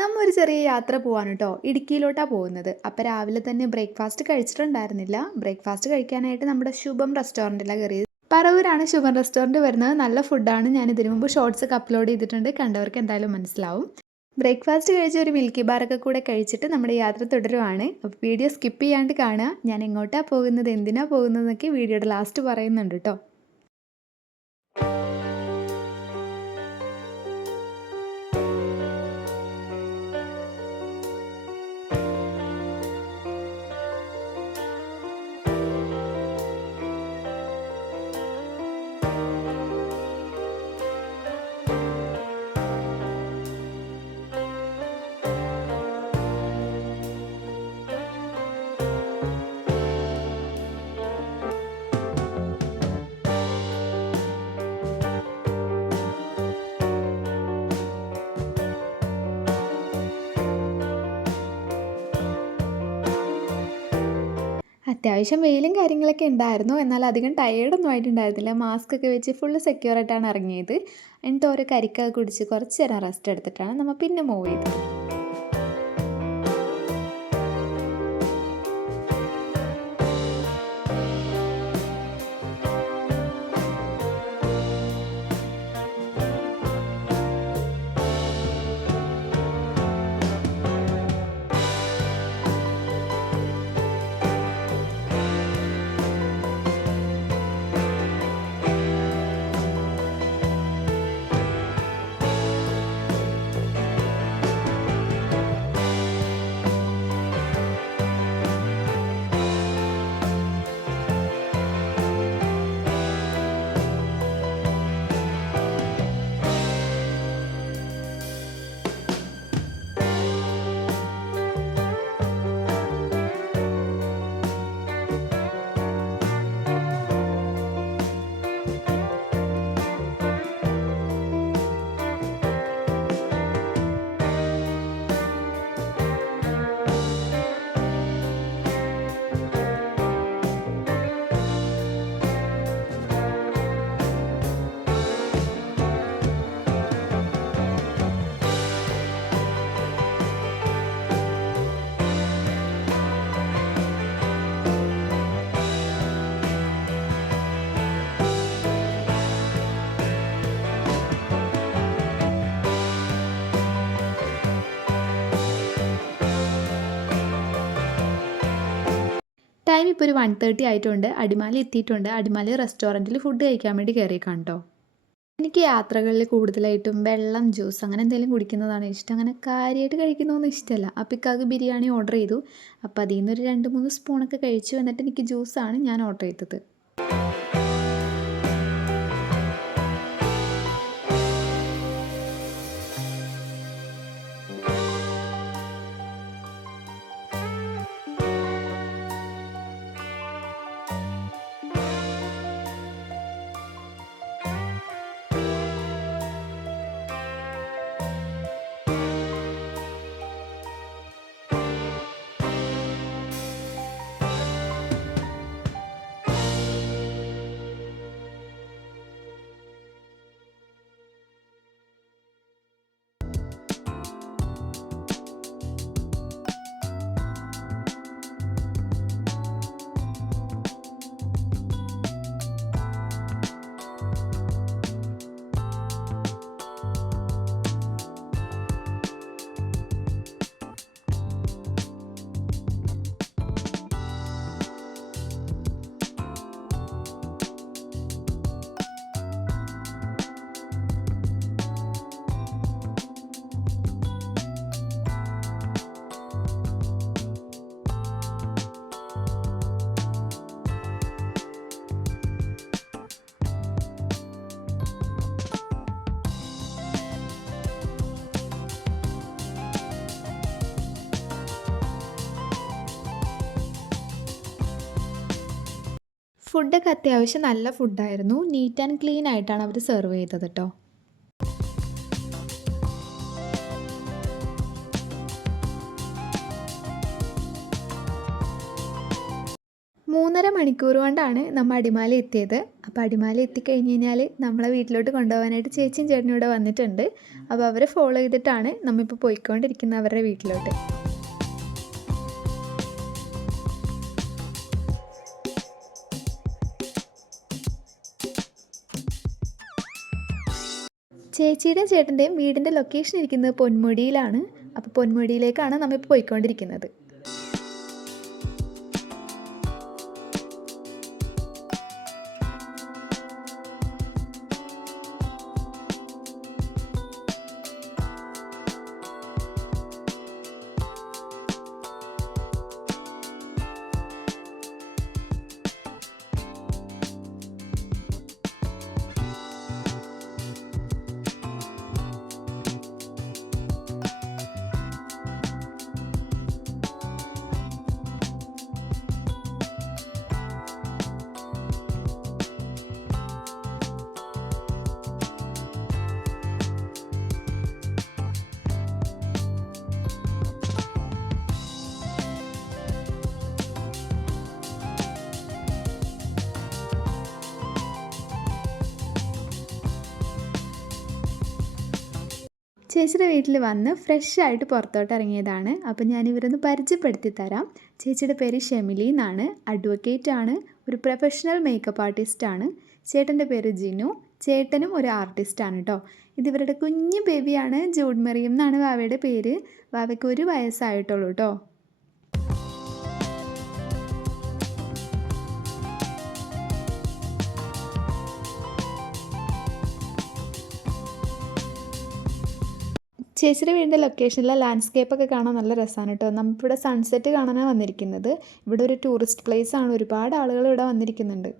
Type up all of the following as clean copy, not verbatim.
നമ്മ ഒരു ചെറിയ യാത്ര പോവാണ് കേട്ടോ. ഇടുക്കിയിലോട്ടാണ് പോകുന്നത്. അപ്പോൾ രാവിലെ തന്നെ ബ്രേക്ക്ഫാസ്റ്റ് കഴിച്ചിട്ടുണ്ടായിരുന്നില്ല. ബ്രേക്ക്ഫാസ്റ്റ് കഴിക്കാനായിട്ട് നമ്മുടെ ശുഭം റെസ്റ്റോറൻറ്റിലാണ് കയറിയത്. പറവൂരാണ് ശുഭം റെസ്റ്റോറൻറ്റ് വരുന്നത്. നല്ല ഫുഡാണ്. ഞാൻ ഇതിനു മുമ്പ് ഷോർട്സ് ഒക്കെ അപ്ലോഡ് ചെയ്തിട്ടുണ്ട്. കണ്ടവർക്ക് എന്തായാലും മനസ്സിലാവും. ബ്രേക്ക്ഫാസ്റ്റ് കഴിച്ച് ഒരു മിൽക്കി ബാറൊക്കെ കൂടെ കഴിച്ചിട്ട് നമ്മുടെ യാത്ര തുടരുവാണ്. അപ്പോൾ വീഡിയോ സ്കിപ്പ് ചെയ്യാണ്ട് കാണുക. ഞാൻ എങ്ങോട്ടാണ് പോകുന്നത്, എന്തിനാണ് പോകുന്നതെന്നൊക്കെ വീഡിയോയുടെ ലാസ്റ്റ് പറയുന്നുണ്ട് കേട്ടോ. അത്യാവശ്യം വെയിലും കാര്യങ്ങളൊക്കെ ഉണ്ടായിരുന്നു. എന്നാൽ അധികം ടയേർഡൊന്നും ആയിട്ടുണ്ടായിരുന്നില്ല. മാസ്ക് ഒക്കെ വെച്ച് ഫുള്ള് സെക്യൂർ ആയിട്ടാണ് ഇറങ്ങിയത്. എന്നിട്ട് ഓരോ കരിക്കൊക്കെ കുടിച്ച് കുറച്ച് നേരം റെസ്റ്റ് എടുത്തിട്ടാണ് നമ്മൾ പിന്നെ മൂവ് ചെയ്തത്. ടൈം ഇപ്പോൾ ഒരു 1:30 ആയിട്ടുണ്ട്. അടിമാലി എത്തിയിട്ടുണ്ട്. അടിമാലി റെസ്റ്റോറൻറ്റിൽ ഫുഡ് കഴിക്കാൻ വേണ്ടി കയറിയേക്കാണ് കേട്ടോ. എനിക്ക് യാത്രകളിൽ കൂടുതലായിട്ടും വെള്ളം, ജ്യൂസ് അങ്ങനെ എന്തെങ്കിലും കുടിക്കുന്നതാണ് ഇഷ്ടം. അങ്ങനെ കാര്യമായിട്ട് കഴിക്കുന്നതൊന്നും ഇഷ്ടമല്ല. അപ്പോൾ ഇക്കാക്ക് ബിരിയാണി ഓർഡർ ചെയ്തു. അപ്പോൾ അതിൽ നിന്നൊരു 2-3 സ്പൂണൊക്കെ കഴിച്ചു. എന്നിട്ട് എനിക്ക് ജ്യൂസാണ് ഞാൻ ഓർഡർ ചെയ്തത്. ഫുഡൊക്കെ അത്യാവശ്യം നല്ല ഫുഡായിരുന്നു. നീറ്റ് ആൻഡ് ക്ലീൻ ആയിട്ടാണ് അവർ സെർവ് ചെയ്തത് കേട്ടോ. 3.5 മണിക്കൂർ കൊണ്ടാണ് നമ്മൾ അടിമാലി എത്തിയത്. അപ്പോൾ അടിമാലി എത്തിക്കഴിഞ്ഞ് കഴിഞ്ഞാൽ നമ്മളെ വീട്ടിലോട്ട് കൊണ്ടുപോകാനായിട്ട് ചേച്ചിയും ചേട്ടനും ഇവിടെ വന്നിട്ടുണ്ട്. അപ്പോൾ അവരെ ഫോളോ ചെയ്തിട്ടാണ് നമ്മളിപ്പോൾ പോയിക്കൊണ്ടിരിക്കുന്നത് അവരുടെ വീട്ടിലോട്ട്. ചേച്ചിയുടെയും ചേട്ടൻ്റെയും വീടിൻ്റെ ലൊക്കേഷൻ ഇരിക്കുന്നത് പൊന്മുടിയിലാണ്. അപ്പോൾ പൊന്മുടിയിലേക്കാണ് നമ്മളിപ്പോൾ പോയിക്കൊണ്ടിരിക്കുന്നത്. ചേച്ചിയുടെ വീട്ടിൽ വന്ന് ഫ്രഷ് ആയിട്ട് പുറത്തോട്ട് ഇറങ്ങിയതാണ്. അപ്പോൾ ഞാനിവരൊന്ന് പരിചയപ്പെടുത്തി തരാം. ചേച്ചിയുടെ പേര് ഷെമിലി എന്നാണ്. അഡ്വക്കേറ്റ് ആണ്. ഒരു പ്രൊഫഷണൽ മേക്കപ്പ് ആർട്ടിസ്റ്റാണ്. ചേട്ടൻ്റെ പേര് ജിനു. ചേട്ടനും ഒരു ആർട്ടിസ്റ്റാണ് കേട്ടോ. ഇതിവരുടെ കുഞ്ഞു ബേബിയാണ്. ജൂഡ് മെറിയം എന്നാണ് വാവയുടെ പേര്. വാവയ്ക്ക് 1 വയസ്സായിട്ടുള്ളൂ കേട്ടോ. ചേച്ചിയുടെ വീടിൻ്റെ ലൊക്കേഷനിലെ ലാൻഡ്സ്കേപ്പൊക്കെ കാണാൻ നല്ല രസമാണ് കേട്ടോ. നമുക്കിവിടെ സൺസെറ്റ് കാണാനാണ് വന്നിരിക്കുന്നത്. ഇവിടെ ഒരു ടൂറിസ്റ്റ് പ്ലേസ് ആണ്. ഒരുപാട് ആളുകൾ ഇവിടെ വന്നിരിക്കുന്നുണ്ട്.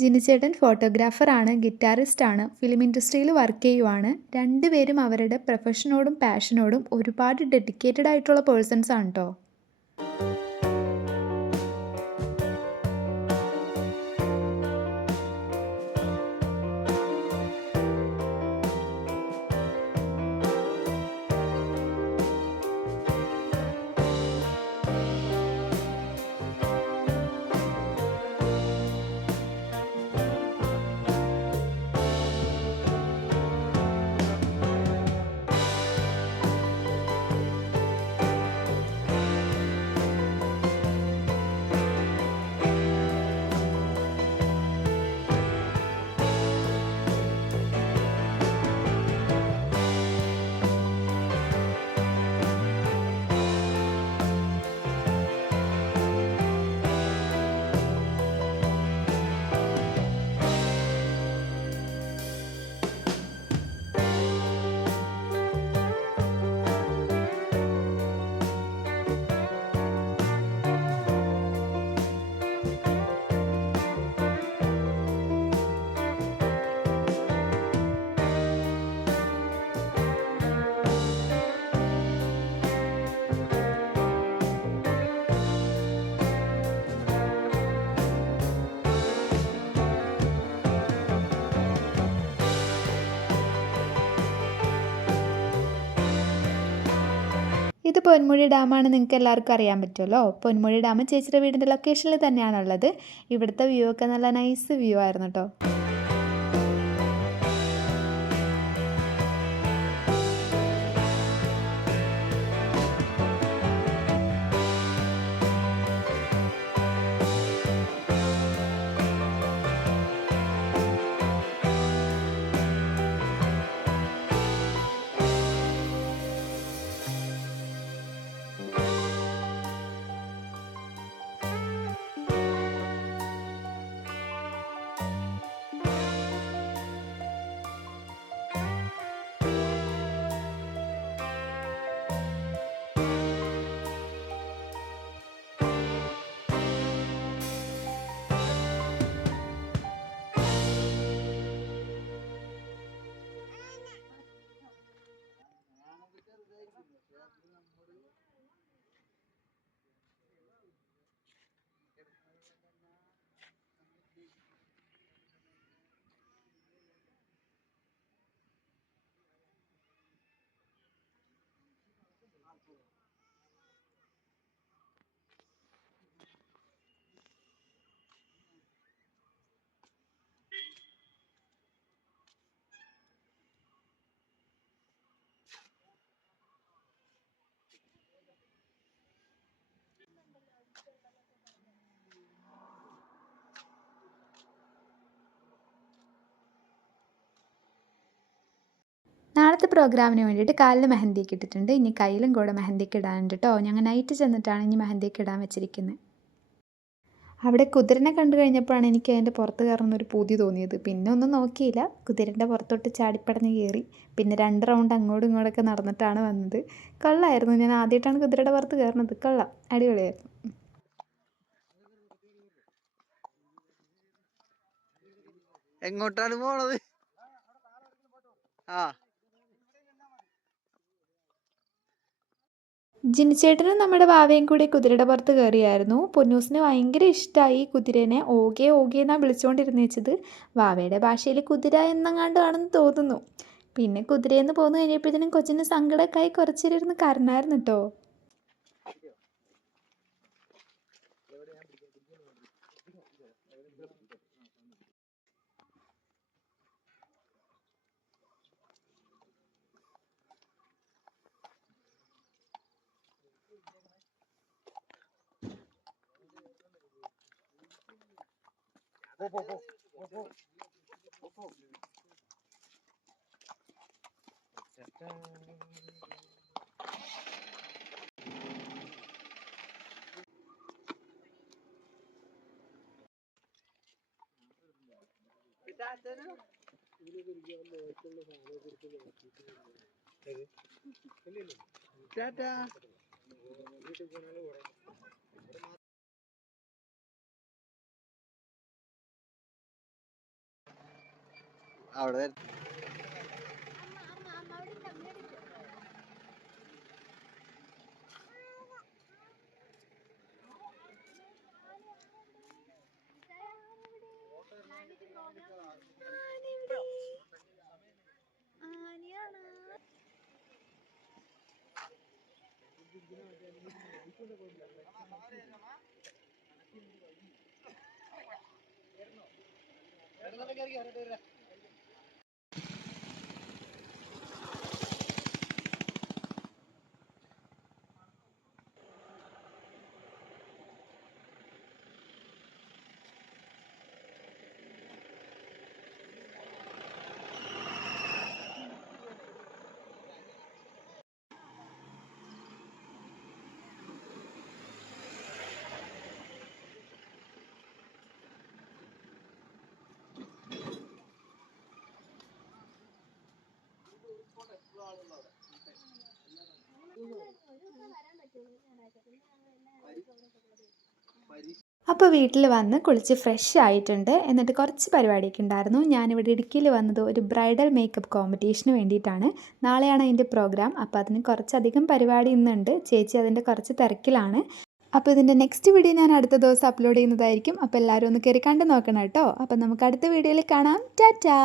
ജിനുചേട്ടൻ ഫോട്ടോഗ്രാഫറാണ്, ഗിറ്റാറിസ്റ്റാണ്, ഫിലിം ഇൻഡസ്ട്രിയിൽ വർക്ക് ചെയ്യുവാണ്. രണ്ടുപേരും അവരുടെ പ്രൊഫഷനോടും പാഷനോടും ഒരുപാട് ഡെഡിക്കേറ്റഡ് ആയിട്ടുള്ള പേഴ്സൺസ് ആണ് കേട്ടോ. ഇത് പൊന്മുഴി ഡാമാണ്. നിങ്ങൾക്ക് എല്ലാവർക്കും അറിയാൻ പറ്റുമല്ലോ. പൊന്മുഴി ഡാം ചേച്ചിയുടെ വീടിൻ്റെ ലൊക്കേഷനിൽ തന്നെയാണുള്ളത്. ഇവിടുത്തെ വ്യൂ ഒക്കെ നല്ല നൈസ് വ്യൂ ആയിരുന്നു കേട്ടോ. നാളത്തെ പ്രോഗ്രാമിന് വേണ്ടിയിട്ട് കാലിൽ മെഹന്തിയൊക്കെ ഇട്ടിട്ടുണ്ട്. ഇനി കയ്യിലും കൂടെ മെഹന്തിയൊക്കെ ഇടാനുണ്ട് കേട്ടോ. ഞങ്ങൾ നൈറ്റ് ചെന്നിട്ടാണ് ഇനി മെഹന്തിയൊക്കെ ഇടാൻ വെച്ചിരിക്കുന്നത്. അവിടെ കുതിരനെ കണ്ടു കഴിഞ്ഞപ്പോഴാണ് എനിക്ക് അതിൻ്റെ പുറത്ത് കയറുന്നൊരു പൂതി തോന്നിയത്. പിന്നെ ഒന്നും നോക്കിയില്ല, കുതിരൻ്റെ പുറത്തോട്ട് ചാടിപ്പടഞ്ഞ് കയറി. പിന്നെ 2 റൗണ്ട് അങ്ങോട്ടും ഇങ്ങോട്ടൊക്കെ നടന്നിട്ടാണ് വന്നത്. കൊള്ളായിരുന്നു. ഞാൻ ആദ്യമായിട്ടാണ് കുതിരയുടെ പുറത്ത് കയറുന്നത്. കൊള്ളാം, അടിപൊളിയായിരുന്നു. എങ്ങോട്ടാണ് പോണത്? ആ ജിനിച്ചേട്ടനും നമ്മുടെ വാവയും കൂടി കുതിരയുടെ പുറത്ത് കയറിയായിരുന്നു. പൊന്നൂസിന് ഭയങ്കര ഇഷ്ടമായി കുതിരേനെ. ഓകെ ഓകെ എന്നാണ് വിളിച്ചുകൊണ്ടിരുന്നേച്ചത്. വാവയുടെ ഭാഷയിൽ കുതിര എന്നെങ്ങാണ്ടാണെന്ന് തോന്നുന്നു. പിന്നെ കുതിരയെന്ന് പോന്നു കഴിഞ്ഞപ്പോഴത്തേനും കൊച്ചിന് സങ്കടമൊക്കെ ആയി കുറച്ചേരിരുന്ന് കരഞ്ഞായിരുന്നു കേട്ടോ. ടാറ്റാ. അവിടെ അപ്പോൾ വീട്ടിൽ വന്ന് കുളിച്ച് ഫ്രഷ് ആയിട്ടുണ്ട്. എന്നിട്ട് കുറച്ച് പരിപാടിയൊക്കെ ഉണ്ടായിരുന്നു. ഞാനിവിടെ ഇടുക്കിയിൽ വന്നത് ഒരു ബ്രൈഡൽ മേക്കപ്പ് കോമ്പറ്റീഷന് വേണ്ടിയിട്ടാണ്. നാളെയാണ് അതിൻ്റെ പ്രോഗ്രാം. അപ്പോൾ അതിന് കുറച്ചധികം പരിപാടി ഇന്നുണ്ട്. ചേച്ചി അതിൻ്റെ കുറച്ച് തിരക്കിലാണ്. അപ്പോൾ ഇതിൻ്റെ നെക്സ്റ്റ് വീഡിയോ ഞാൻ അടുത്ത ദിവസം അപ്ലോഡ് ചെയ്യുന്നതായിരിക്കും. അപ്പോൾ എല്ലാവരും ഒന്ന് കയറി കണ്ട് നോക്കണം കേട്ടോ. അപ്പോൾ നമുക്ക് അടുത്ത വീഡിയോയിൽ കാണാം. ടാറ്റാ.